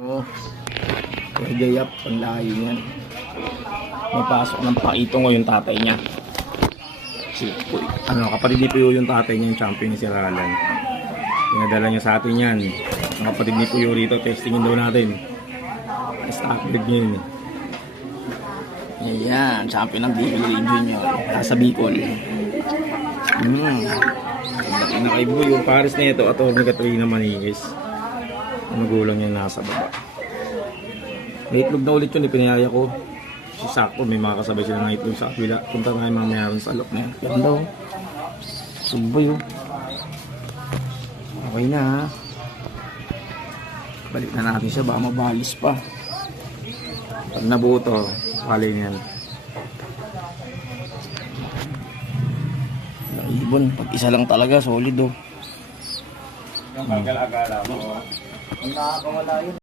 Oh, gayap, ang layo niyan. May pasok ng pakitong ko yung tatay niya. Kapatid ni Puyo yung tatay niya, yung champion ni Sir Alan. Pinadala niya sa atin yan. Ang kapatid ni Puyo rito, testingin daw natin. Basta upgrade niya yun. Ayan, champion ng Bicol Junior. Nasa Bicol. Nakaibo yung pares na ito at Orme Katrina Manigis. Ang magulang niya nasa baba. May itlog na ulit yun, ipinayaya ko. Si sakto, may makakasabay sila ng itlog sa kabila. Punta tayo mamaya rin sa alok na yan. Ganda o. Suboy o. Okay na ha. Balik na natin siya, baka mabalis pa. Pag nabuo to, palay niyan. Ibon, pag isa lang talaga, solid o. Ang pagkalagala mo. Ang nakakawala yun.